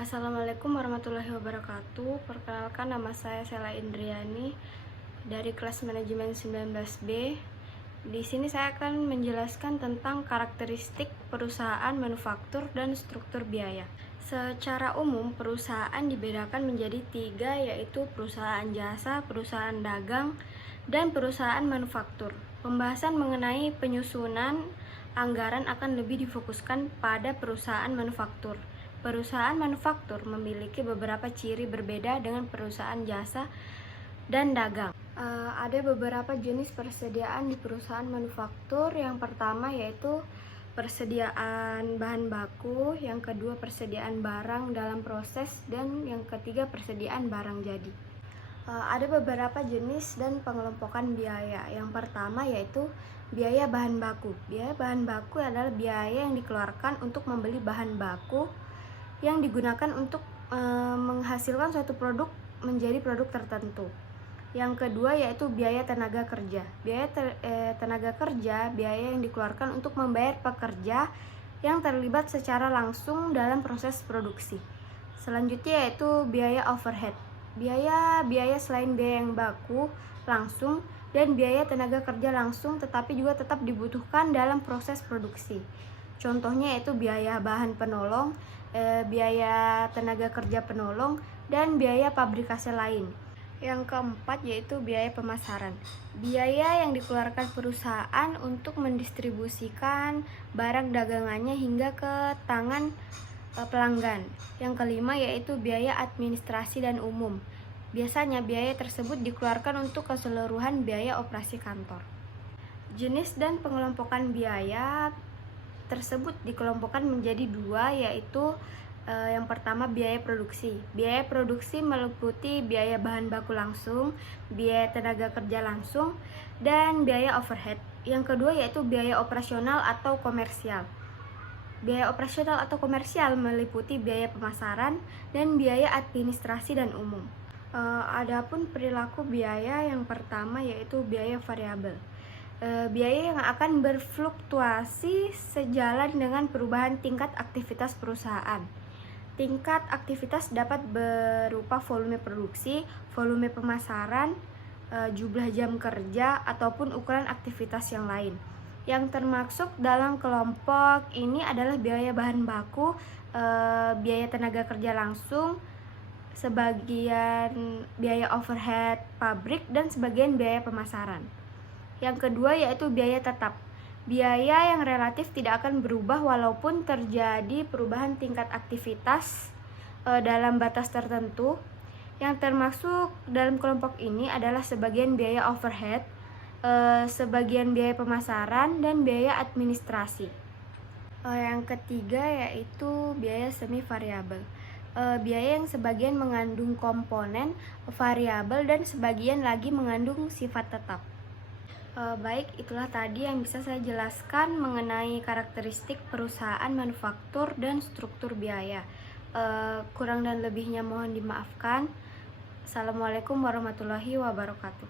Assalamualaikum warahmatullahi wabarakatuh. Perkenalkan, nama saya Sela Indriani dari kelas manajemen 19B. Di sini saya akan menjelaskan tentang karakteristik perusahaan manufaktur dan struktur biaya. Secara umum, perusahaan dibedakan menjadi tiga, yaitu perusahaan jasa, perusahaan dagang, dan perusahaan manufaktur. Pembahasan mengenai penyusunan anggaran akan lebih difokuskan pada perusahaan manufaktur. Perusahaan manufaktur memiliki beberapa ciri berbeda dengan perusahaan jasa dan dagang. Ada beberapa jenis persediaan di perusahaan manufaktur. Yang pertama yaitu persediaan bahan baku, yang kedua persediaan barang dalam proses, dan yang ketiga persediaan barang jadi. Ada beberapa jenis dan pengelompokan biaya. Yang pertama yaitu biaya bahan baku. Biaya bahan baku adalah biaya yang dikeluarkan untuk membeli bahan baku yang digunakan untuk menghasilkan suatu produk menjadi produk tertentu. Yang kedua yaitu biaya tenaga kerja. Biaya tenaga kerja, biaya yang dikeluarkan untuk membayar pekerja yang terlibat secara langsung dalam proses produksi. Selanjutnya yaitu biaya overhead. Biaya selain biaya yang baku langsung dan biaya tenaga kerja langsung, tetapi juga tetap dibutuhkan dalam proses produksi. Contohnya yaitu biaya bahan penolong, biaya tenaga kerja penolong, dan biaya pabrikasi lain. Yang keempat yaitu biaya pemasaran. Biaya yang dikeluarkan perusahaan untuk mendistribusikan barang dagangannya hingga ke tangan pelanggan. Yang kelima yaitu biaya administrasi dan umum. Biasanya biaya tersebut dikeluarkan untuk keseluruhan biaya operasi kantor. Jenis dan pengelompokan biaya tersebut dikelompokkan menjadi dua, yaitu yang pertama biaya produksi. Biaya produksi meliputi biaya bahan baku langsung, biaya tenaga kerja langsung, dan biaya overhead. Yang kedua yaitu biaya operasional atau komersial. Biaya operasional atau komersial meliputi biaya pemasaran dan biaya administrasi dan umum. Adapun perilaku biaya, yang pertama yaitu biaya variabel. Biaya yang akan berfluktuasi sejalan dengan perubahan tingkat aktivitas perusahaan. Tingkat aktivitas dapat berupa volume produksi, volume pemasaran, jumlah jam kerja, ataupun ukuran aktivitas yang lain. Yang termasuk dalam kelompok ini adalah biaya bahan baku, biaya tenaga kerja langsung, sebagian biaya overhead pabrik, dan sebagian biaya pemasaran. Yang kedua yaitu biaya tetap. Biaya yang relatif tidak akan berubah walaupun terjadi perubahan tingkat aktivitas dalam batas tertentu. Yang termasuk dalam kelompok ini adalah sebagian biaya overhead, sebagian biaya pemasaran, dan biaya administrasi. Yang ketiga yaitu biaya semi variabel. Biaya yang sebagian mengandung komponen variabel dan sebagian lagi mengandung sifat tetap. Baik, itulah tadi yang bisa saya jelaskan mengenai karakteristik perusahaan manufaktur dan struktur biaya. Kurang dan lebihnya mohon dimaafkan. Assalamualaikum warahmatullahi wabarakatuh.